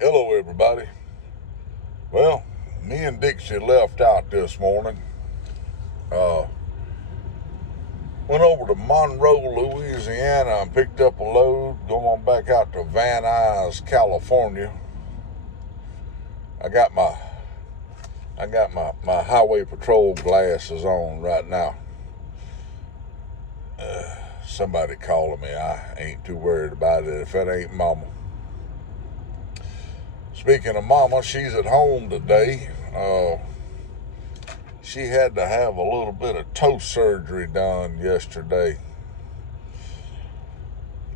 Hello, everybody. Well, me and Dixie left out this morning. Uh, Went over to Monroe, Louisiana, and picked up a load. Going back out to Van Nuys, California. I got my highway patrol glasses on right now. Somebody calling me. I ain't too worried about it if it ain't Mama. Speaking of Mama, she's at home today. She had to have a little bit of toe surgery done yesterday.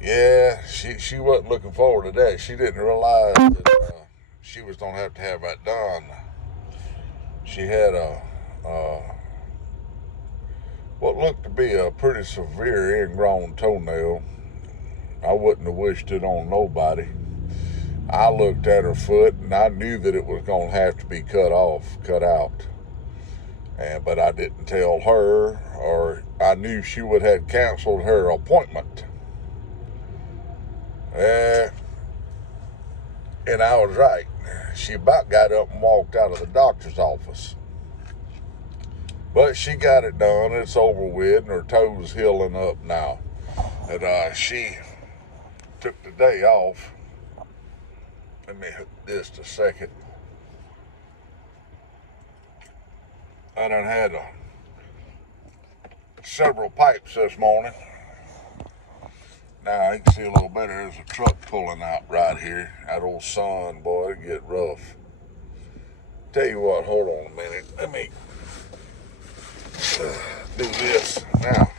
Yeah, she wasn't looking forward to that. She didn't realize that she was going to have that done. She had what looked to be a pretty severe ingrown toenail. I wouldn't have wished it on nobody. I looked at her foot and I knew that it was going to have to be cut out. But I didn't tell her, or I knew she would have canceled her appointment. And I was right. She about got up and walked out of the doctor's office. But she got it done. It's over with, and her toe's healing up now. And she took the day off. Let me hit this a second. I done had several pipes this morning. Now you can see a little better. There's a truck pulling out right here. That old sun, boy, it'd get rough. Tell you what, hold on a minute. Let me do this now.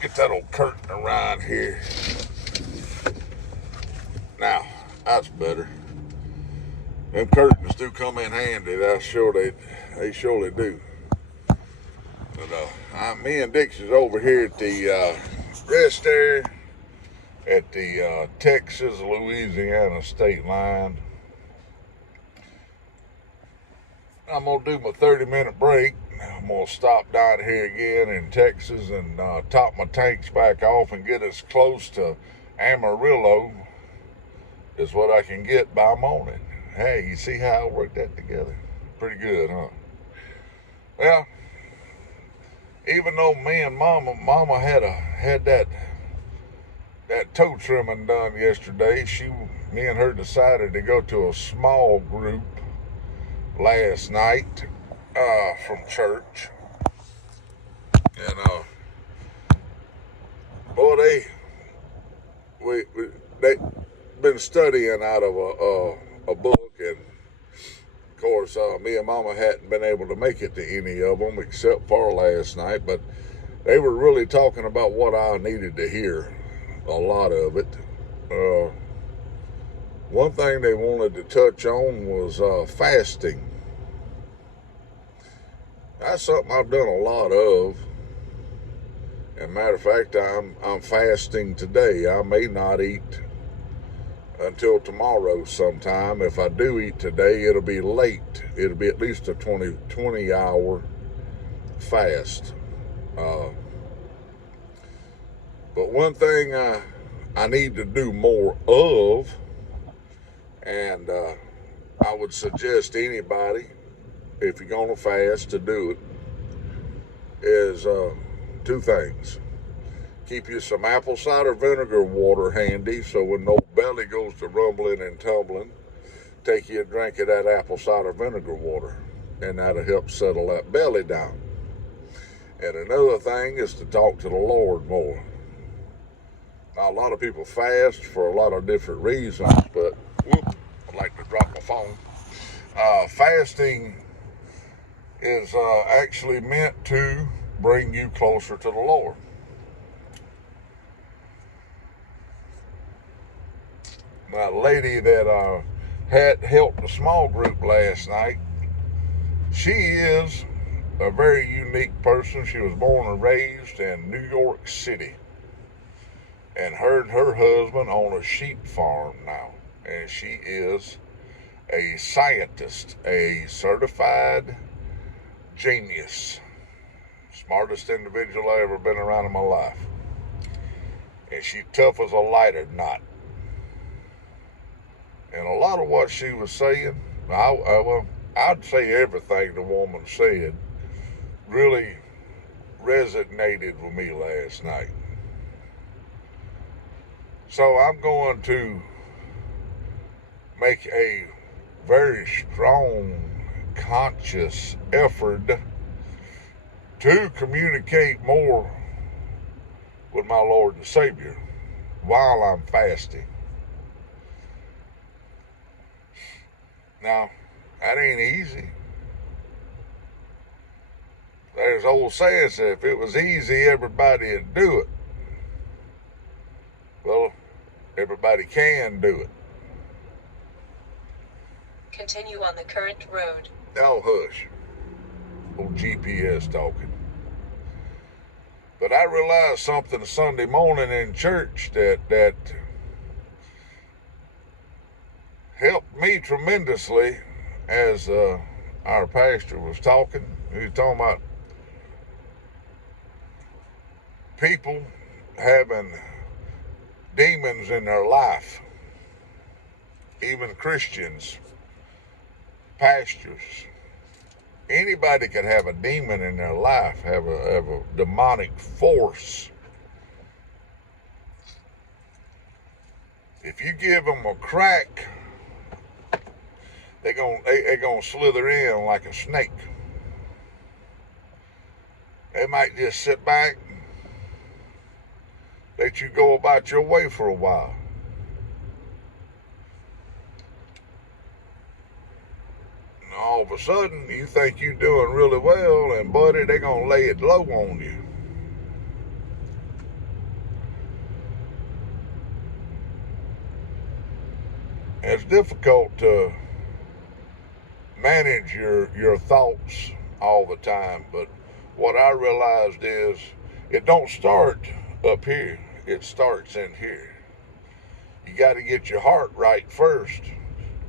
Get that old curtain around here. Now, that's better. Them curtains do come in handy. That's sure they surely do. But me and Dixie's over here at the rest area at the Texas-Louisiana state line. I'm going to do my 30-minute break. I'm going to stop down here again in Texas and top my tanks back off and get as close to Amarillo as what I can get by morning. Hey, you see how I worked that together? Pretty good, huh? Well, even though me and Mama had that toe trimming done yesterday, me and her decided to go to a small group last night from church, and boy, they been studying out of a book, and of course, me and Mama hadn't been able to make it to any of them except for last night, but they were really talking about what I needed to hear, a lot of it. One thing they wanted to touch on was fasting. That's something I've done a lot of. As a matter of fact, I'm fasting today. I may not eat until tomorrow sometime. If I do eat today, it'll be late. It'll be at least a 20 hour fast. But one thing I need to do more of, and I would suggest anybody, if you're going to fast, to do it, is two things. Keep you some apple cider vinegar water handy, so when no belly goes to rumbling and tumbling, take you a drink of that apple cider vinegar water, and that'll help settle that belly down. And another thing is to talk to the Lord more. Now, a lot of people fast for a lot of different reasons, but I'd like to drop my phone. Fasting is actually meant to bring you closer to the Lord. That lady that had helped a small group last night, she is a very unique person. She was born and raised in New York City, and her and her husband own a sheep farm now, and she is a scientist, a certified genius, smartest individual I ever been around in my life, and she tough as a lighter knot. And a lot of what she was saying, I'd say everything the woman said really resonated with me last night. So I'm going to make a very strong, conscious effort to communicate more with my Lord and Savior while I'm fasting. Now, that ain't easy. There's old saying that if it was easy, everybody would do it. Well, everybody can do it. Continue on the current road. Now hush. Old GPS talking. But I realized something Sunday morning in church that helped me tremendously as our pastor was talking. He was talking about people having demons in their life, even Christians, pastors. Anybody could have a demon in their life, have a demonic force. If you give them a crack, they're gonna slither in like a snake. They might just sit back, let you go about your way for a while. And all of a sudden, you think you're doing really well, and buddy, they're gonna lay it low on you. It's difficult to manage your thoughts all the time, but what I realized is it don't start up here, it starts in here. You got to get your heart right first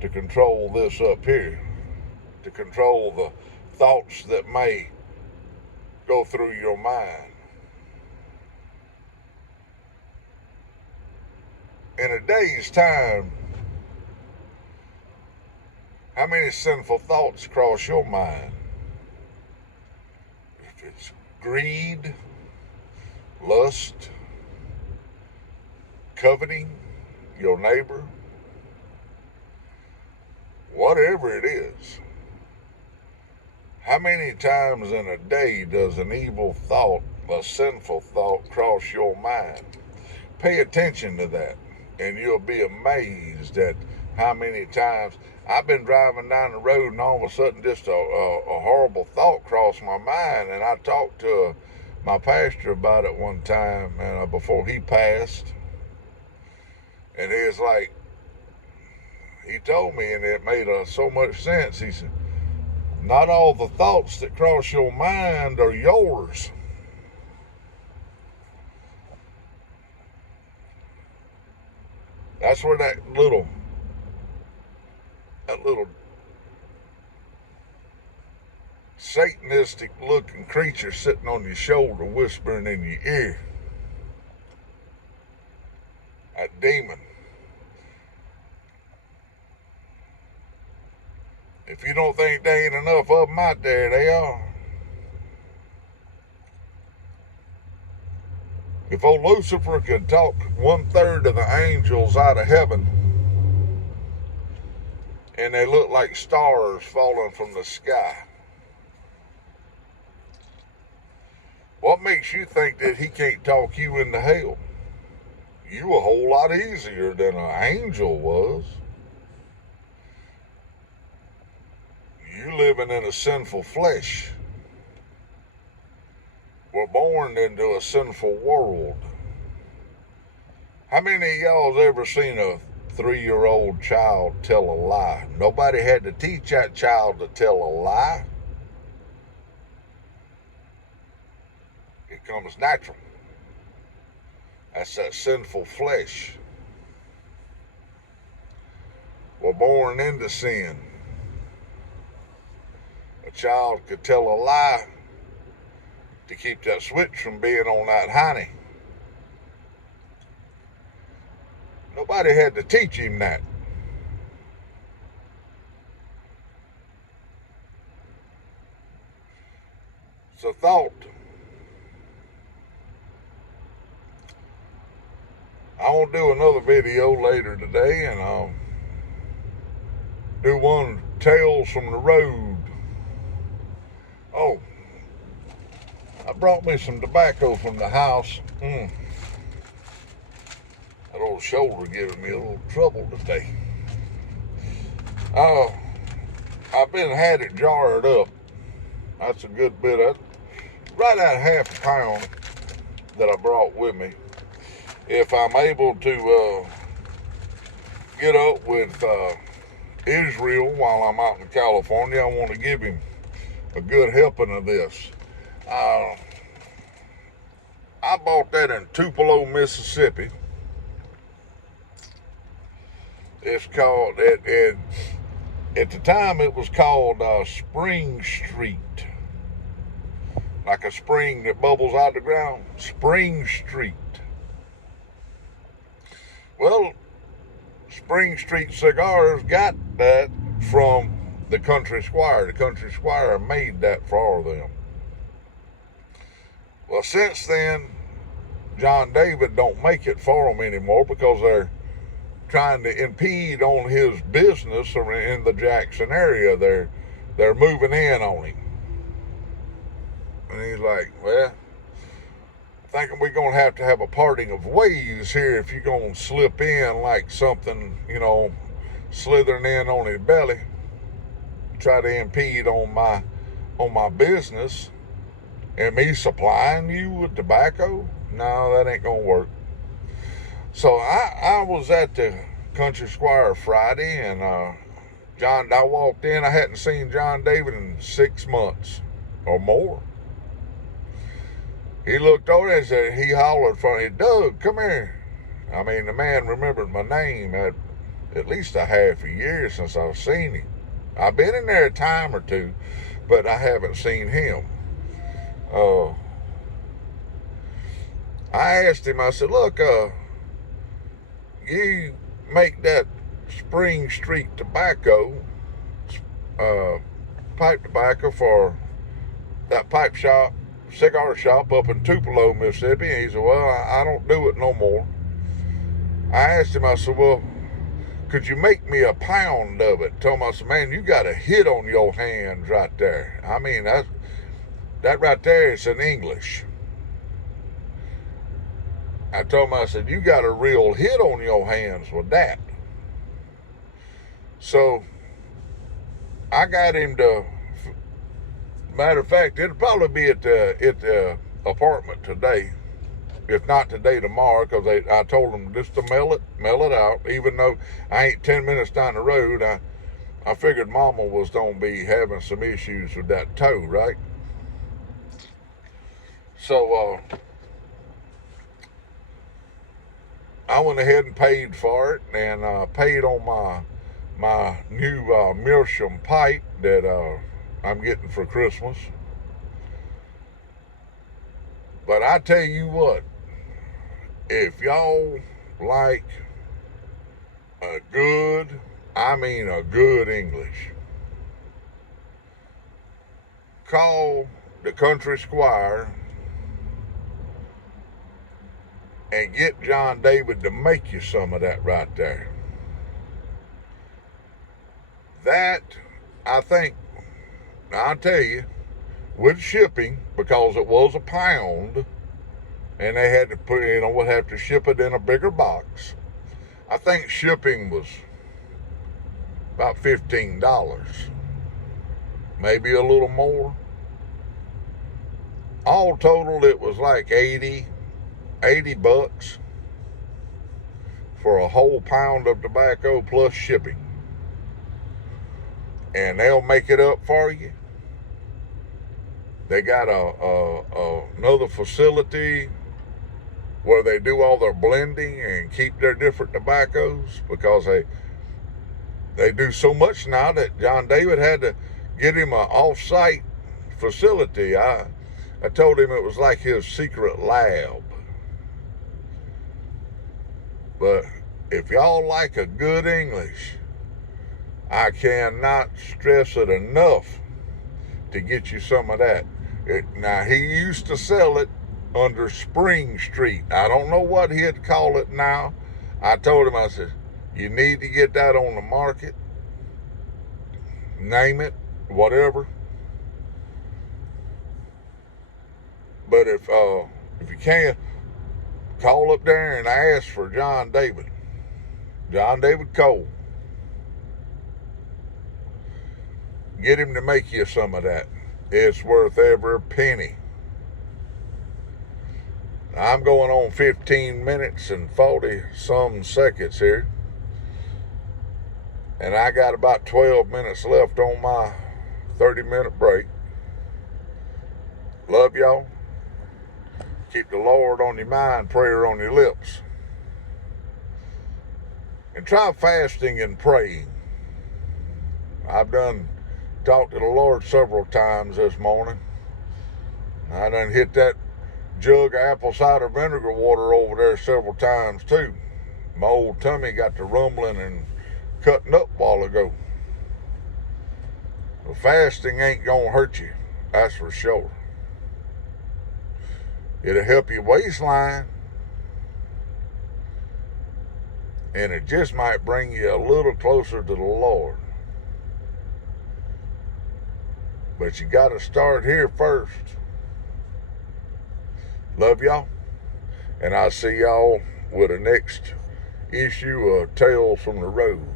to control this up here, to control the thoughts that may go through your mind. In a day's time, how many sinful thoughts cross your mind? If it's greed, lust, coveting your neighbor, whatever it is, how many times in a day does an evil thought, a sinful thought cross your mind? Pay attention to that, and you'll be amazed at how many times I've been driving down the road and all of a sudden just a horrible thought crossed my mind. And I talked to my pastor about it one time before he passed. And he was like, he told me, and it made so much sense. He said, not all the thoughts that cross your mind are yours. That's where that little Satanistic looking creature sitting on your shoulder whispering in your ear, that demon. If you don't think there ain't enough of them out there, they are. If old Lucifer could talk 1/3 of the angels out of heaven, and they look like stars falling from the sky, what makes you think that he can't talk you into hell? You a whole lot easier than an angel was. You living in a sinful flesh. We're born into a sinful world. How many of y'all's ever seen a 3-year-old child tell a lie? Nobody had to teach that child to tell a lie. It comes natural. That's that sinful flesh. We're born into sin. A child could tell a lie to keep that switch from being on that hiney. Nobody had to teach him that. So thought I want to do another video later today, and do one Tales from the Road. Oh, I brought me some tobacco from the house. That old shoulder giving me a little trouble today. I've had it jarred up. That's a good bit of it. Right at half a pound that I brought with me. If I'm able to get up with Israel while I'm out in California, I want to give him a good helping of this. I bought that in Tupelo, Mississippi. It's called, at the time it was called Spring Street. Like a spring that bubbles out of the ground. Spring Street. Well, Spring Street Cigars got that from the Country Squire. The Country Squire made that for them. Well, since then, John David don't make it for them anymore because they're trying to impede on his business in the Jackson area. They're moving in on him. And he's like, well, thinking we're going to have a parting of ways here if you're going to slip in like something, slithering in on his belly, try to impede on my business, and me supplying you with tobacco. No, that ain't going to work. So I was at the Country Squire Friday, and I walked in. I hadn't seen John David in 6 months or more. He looked over and said, he hollered for me, Doug, come here. I mean, the man remembered my name. At least a half a year since I've seen him. I've been in there a time or two, but I haven't seen him. I asked him, I said, look, you make that Spring Street tobacco, pipe tobacco for that pipe shop, cigar shop up in Tupelo, Mississippi. And he said, well, I don't do it no more. I asked him, I said, well, could you make me a pound of it? Told him, I said, man, you got a hit on your hands right there. I mean, that right there is in English. I told him, I said, you got a real hit on your hands with that. So I got him to, matter of fact, it'll probably be at the apartment today. If not today, tomorrow, because I told them just to mail it out. Even though I ain't 10 minutes down the road, I figured Mama was going to be having some issues with that toe, right? So I went ahead and paid for it, and paid on my new Meerschaum pipe that I'm getting for Christmas. But I tell you what, if y'all like a good English, call the Country Squire and get John David to make you some of that right there. That, I think, I'll tell you, with shipping, because it was a pound, and they had to would have to ship it in a bigger box. I think shipping was about $15, maybe a little more. All total, it was like $80 for a whole pound of tobacco plus shipping. And they'll make it up for you. They got another facility where they do all their blending and keep their different tobaccos, because they do so much now that John David had to get him an off-site facility. I told him it was like his secret lab. But if y'all like a good English, I cannot stress it enough to get you some of that. Now, he used to sell it under Spring Street. I don't know what he'd call it now. I told him, I said, you need to get that on the market. Name it, whatever. But if you can, call up there and ask for John David Cole. Get him to make you some of that. It's worth every penny. I'm going on 15 minutes and 40 some seconds here. And I got about 12 minutes left on my 30-minute break. Love y'all. Keep the Lord on your mind, prayer on your lips. And try fasting and praying. I've talked to the Lord several times this morning. I done hit that jug of apple cider vinegar water over there several times too. My old tummy got to rumbling and cutting up a while ago. Well, fasting ain't gonna hurt you, that's for sure. It'll help your waistline, and it just might bring you a little closer to the Lord. But you got to start here first. Love y'all, and I'll see y'all with the next issue of Tales from the Road.